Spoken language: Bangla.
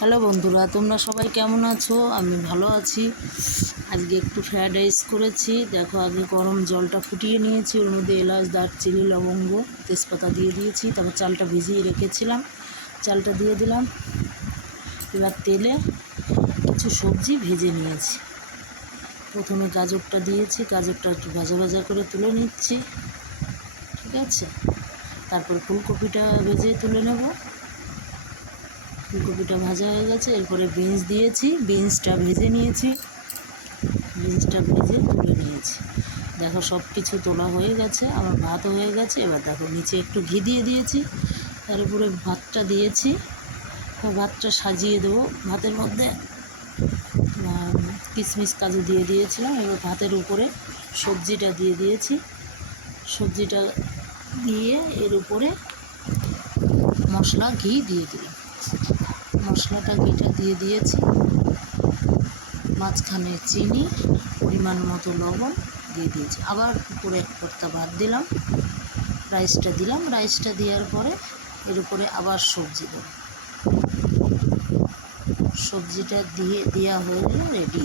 হ্যালো বন্ধুরা, তোমরা সবাই কেমন আছো? আমি ভালো আছি। আজকে একটু ফ্রায়েড রাইস করেছি। দেখো, আগে গরম জলটা ফুটিয়ে নিয়েছি, ওর মধ্যে এলাচ, দারচিনি, লবঙ্গ, তেজপাতা দিয়ে দিয়েছি। তারপর চালটা ভিজিয়ে রেখেছিলাম, চালটা দিয়ে দিলাম। এবার তেলে কিছু সবজি ভেজে নিয়েছি। প্রথমে গাজরটা দিয়েছি, গাজরটা একটু ভাজা ভাজা করে তুলে নিচ্ছি, ঠিক আছে। তারপর ফুলকপিটা ভেজে তুলে নেব। ফুলকপিটা ভাজা হয়ে গেছে, এরপরে বিনস দিয়েছি, বিনসটা ভেজে নিয়েছি, বিনসটা ভেজে তুলে নিয়েছি। দেখো, সব কিছু তোলা হয়ে গেছে, আমার ভাতও হয়ে গেছে। এবার দেখো, নিচে একটু ঘি দিয়ে দিয়েছি, তার উপরে ভাতটা দিয়েছি। ভাতটা সাজিয়ে দেবো ভাতের মধ্যে। কিশমিশ কাজু দিয়ে দিয়েছিলাম। এবার ভাতের উপরে সবজিটা দিয়ে দিয়েছি, সবজিটা দিয়ে এর উপরে মশলা ঘি দিয়ে দিলাম, মশলাটা ঘিটা দিয়ে দিয়েছি। মাঝখানে চিনি, পরিমাণ মতো লবণ দিয়ে দিয়েছি। আবার উপরে এক কর্তা ভাত দিলাম, রাইসটা দিলাম। রাইসটা দেওয়ার পরে এর উপরে আবার সবজি দেবো। সবজিটা দিয়ে দেওয়া হয়ে গেলে রেডি।